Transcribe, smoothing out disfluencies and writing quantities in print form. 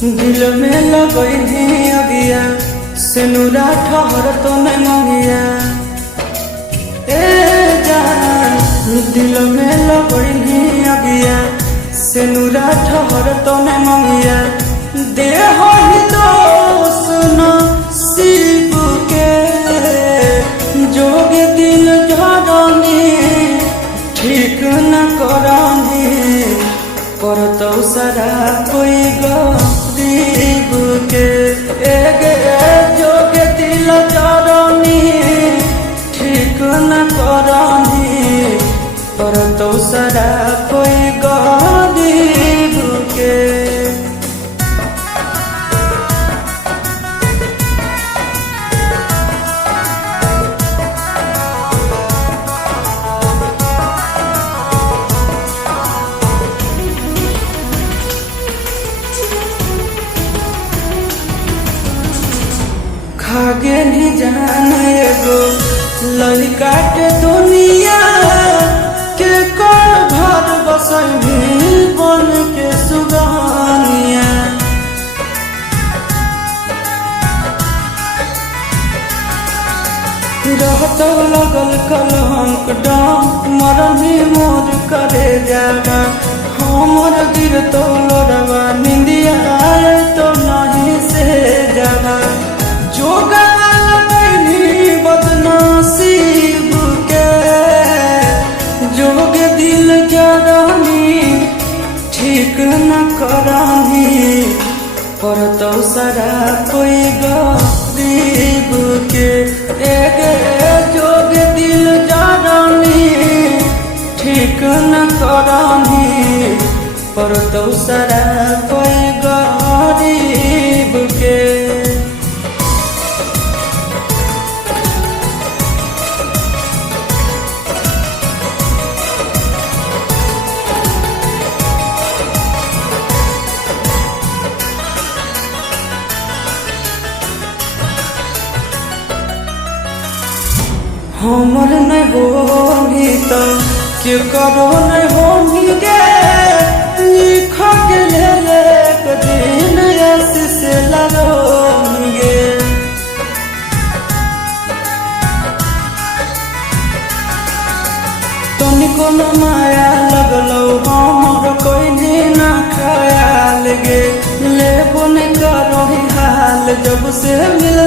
दिल में लगई अगिया सेनुरा ठहर तो नहीं मंगिया ए जान। दिल में लगई अगिया सेनुरा ठहर तो नहीं मंगिया देह ही दोस्त न शिव के जोग दिल झरनी ठीक न करानी पर तो सारा कोई गरीब के एगे जोग दिल झरनी ठीक न करानी पर तो सारा कोई गरीब के। खागे नहीं जाने एगो लड़का के दुनिया के कोई घर बसई बन के सुगानिया रहत लगल कलंक डाम मरनी मोर करे जावा हमर गिर तो लोरवा निंदिया तो नहीं से जावा जोगा बदनसीब के जोग दिल जरानी ठीक न करानी पर तो सारा कोई गरीब के एगे जोग दिल जरानी ठीक न करानी पर तो सारा कोई गरीब के। हमर नहीं होगी तो क्यों करो नहीं होगी गे लिख के ले दिन ऐसे से लगोगे तनिको न माया लगलो हमर कोई दिन ख्याल गे ले बन करो हाल जब से मिल